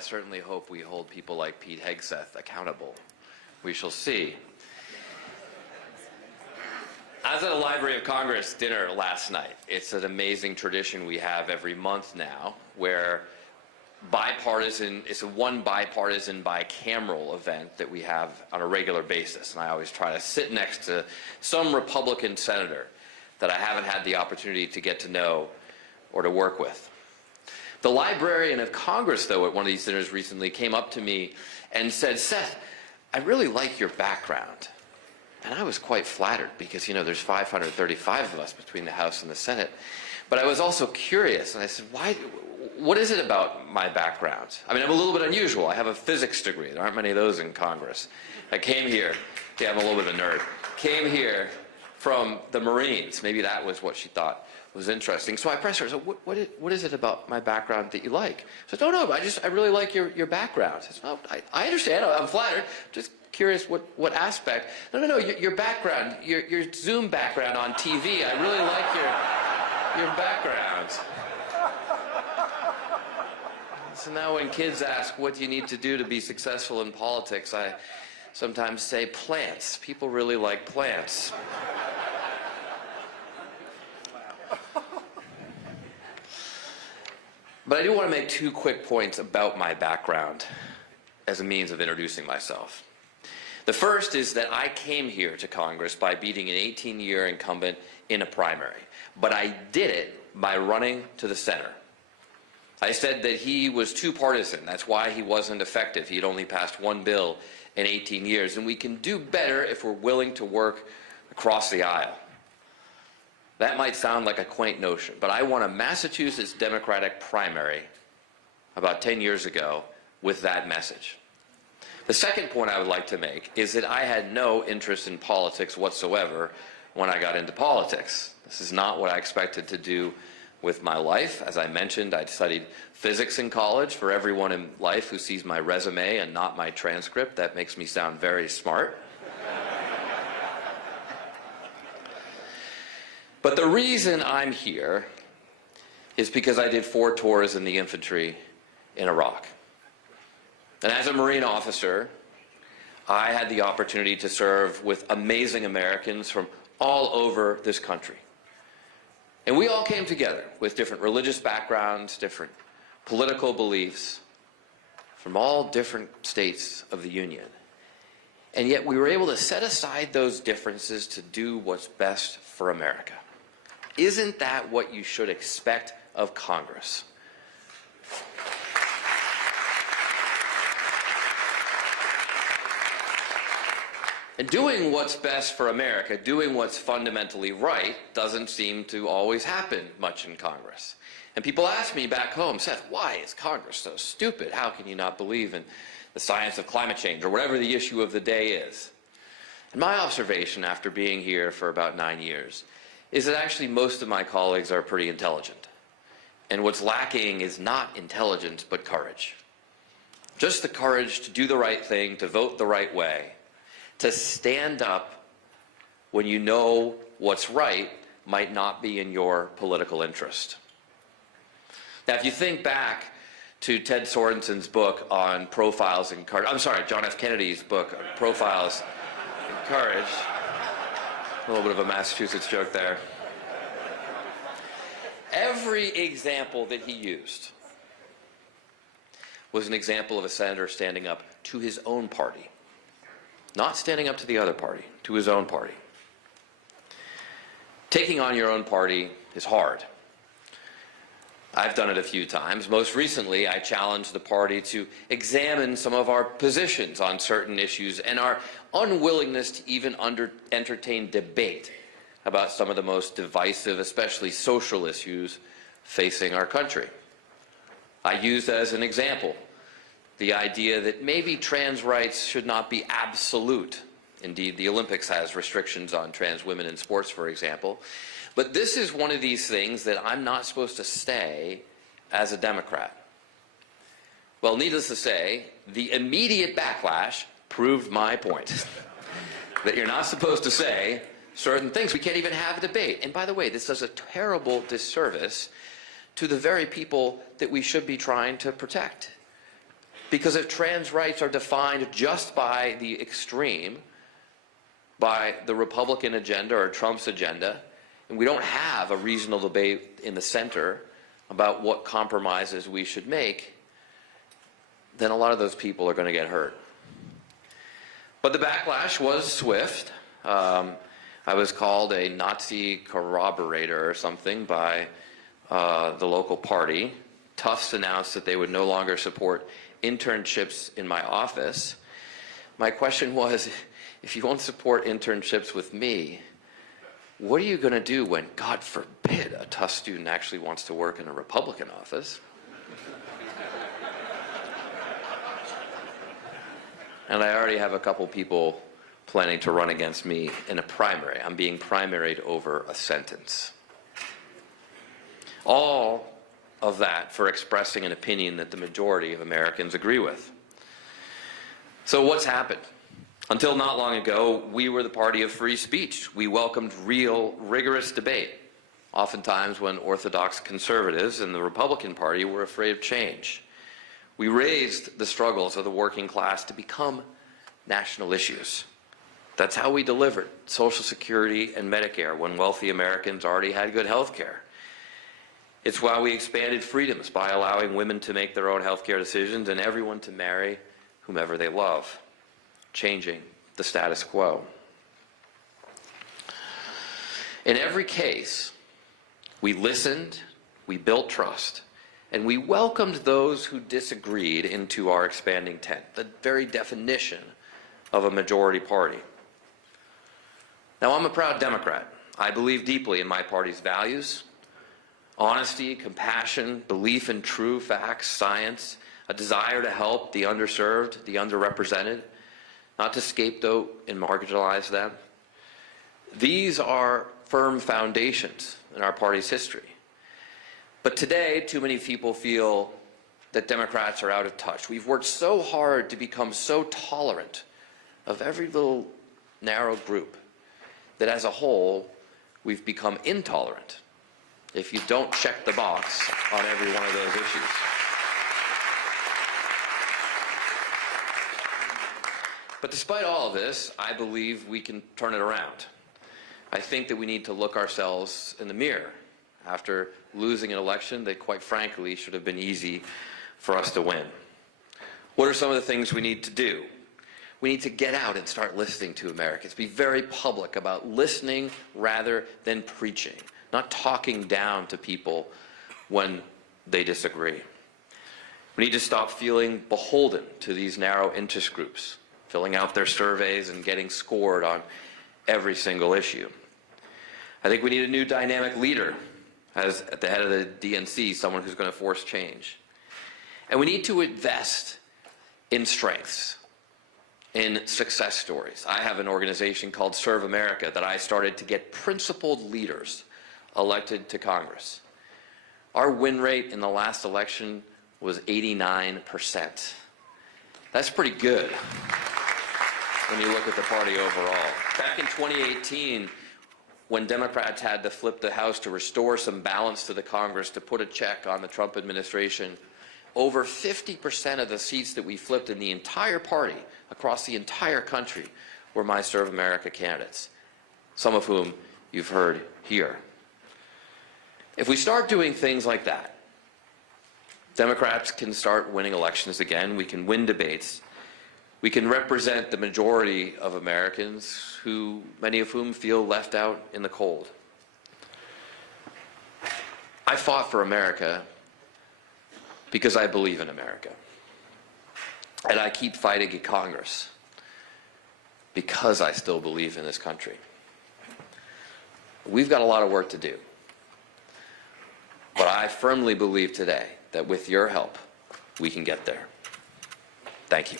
certainly hope we hold people like Pete Hegseth accountable. We shall see. I was at a Library of Congress dinner last night. It's an amazing tradition we have every month now, where it's a one bipartisan, bicameral event that we have on a regular basis. And I always try to sit next to some Republican senator that I haven't had the opportunity to get to know or to work with. The Librarian of Congress, though, at one of these dinners recently came up to me and said, "Seth, I really like your background." And I was quite flattered because, you know, there's 535 of us between the House and the Senate. But I was also curious, and I said, what is it about my background? I mean, I'm a little bit unusual. I have a physics degree. There aren't many of those in Congress. I came here, yeah, I'm a little bit of a nerd, came here from the Marines. Maybe that was what she thought was interesting. So I pressed her, I said, what is it about my background that you like? She said, no, I really like your background. I said, oh, I understand, I'm flattered, just curious what aspect. No, your background, your Zoom background on TV, I really like your background. So now when kids ask, what do you need to do to be successful in politics, I sometimes say plants. People really like plants. But I do want to make two quick points about my background as a means of introducing myself. The first is that I came here to Congress by beating an 18-year incumbent in a primary, but I did it by running to the center. I said that he was too partisan. That's why he wasn't effective. He had only passed one bill in 18 years, and we can do better if we're willing to work across the aisle. That might sound like a quaint notion, but I won a Massachusetts Democratic primary about 10 years ago with that message. The second point I would like to make is that I had no interest in politics whatsoever when I got into politics. This is not what I expected to do with my life. As I mentioned, I'd studied physics in college. For everyone in life who sees my resume and not my transcript, that makes me sound very smart. But the reason I'm here is because I did 4 tours in the infantry in Iraq. And as a Marine officer, I had the opportunity to serve with amazing Americans from all over this country. And we all came together with different religious backgrounds, different political beliefs, from all different states of the Union. And yet we were able to set aside those differences to do what's best for America. Isn't that what you should expect of Congress? And doing what's best for America, doing what's fundamentally right, doesn't seem to always happen much in Congress. And people ask me back home, Seth, why is Congress so stupid? How can you not believe in the science of climate change or whatever the issue of the day is? And my observation after being here for about 9 years is that actually most of my colleagues are pretty intelligent. And what's lacking is not intelligence, but courage. Just the courage to do the right thing, to vote the right way, to stand up when you know what's right might not be in your political interest. Now, if you think back to Ted Sorensen's book on profiles in courage, John F. Kennedy's book, Profiles in Courage, a little bit of a Massachusetts joke there. Every example that he used was an example of a senator standing up to his own party. Not standing up to the other party, to his own party. Taking on your own party is hard. I've done it a few times. Most recently, I challenged the party to examine some of our positions on certain issues and our unwillingness to even entertain debate about some of the most divisive, especially social issues facing our country. I used as an example the idea that maybe trans rights should not be absolute. Indeed, the Olympics has restrictions on trans women in sports, for example. But this is one of these things that I'm not supposed to say as a Democrat. Well, needless to say, the immediate backlash proved my point. That you're not supposed to say certain things. We can't even have a debate. And by the way, this does a terrible disservice to the very people that we should be trying to protect. Because if trans rights are defined just by the extreme, by the Republican agenda or Trump's agenda, and we don't have a reasonable debate in the center about what compromises we should make, then a lot of those people are going to get hurt. But the backlash was swift. I was called a Nazi corroborator or something by the local party. Touts announced that they would no longer support internships in my office. My question was, if you won't support internships with me, what are you going to do when, God forbid, a Tufts student actually wants to work in a Republican office? And I already have a couple people planning to run against me in a primary. I'm being primaried over a sentence. All of that for expressing an opinion that the majority of Americans agree with. So what's happened? Until not long ago, we were the party of free speech. We welcomed real, rigorous debate, oftentimes when orthodox conservatives in the Republican Party were afraid of change. We raised the struggles of the working class to become national issues. That's how we delivered Social Security and Medicare when wealthy Americans already had good health care. It's why we expanded freedoms by allowing women to make their own health care decisions and everyone to marry whomever they love, changing the status quo. In every case, we listened, we built trust, and we welcomed those who disagreed into our expanding tent, the very definition of a majority party. Now, I'm a proud Democrat. I believe deeply in my party's values: honesty, compassion, belief in true facts, science, a desire to help the underserved, the underrepresented, not to scapegoat and marginalize them. These are firm foundations in our party's history. But today, too many people feel that Democrats are out of touch. We've worked so hard to become so tolerant of every little narrow group that as a whole, we've become intolerant if you don't check the box on every one of those issues. But despite all of this, I believe we can turn it around. I think that we need to look ourselves in the mirror after losing an election that, quite frankly, should have been easy for us to win. What are some of the things we need to do? We need to get out and start listening to Americans. Be very public about listening rather than preaching, not talking down to people when they disagree. We need to stop feeling beholden to these narrow interest groups, filling out their surveys and getting scored on every single issue. I think we need a new dynamic leader as at the head of the DNC, someone who's going to force change. And we need to invest in strengths, in success stories. I have an organization called Serve America that I started to get principled leaders elected to Congress. Our win rate in the last election was 89%. That's pretty good when you look at the party overall. Back in 2018, when Democrats had to flip the House to restore some balance to the Congress, to put a check on the Trump administration, over 50% of the seats that we flipped in the entire party across the entire country were my Serve America candidates, some of whom you've heard here. If we start doing things like that, Democrats can start winning elections again. We can win debates. We can represent the majority of Americans, who, many of whom feel left out in the cold. I fought for America because I believe in America. And I keep fighting in Congress because I still believe in this country. We've got a lot of work to do. But I firmly believe today that with your help, we can get there. Thank you.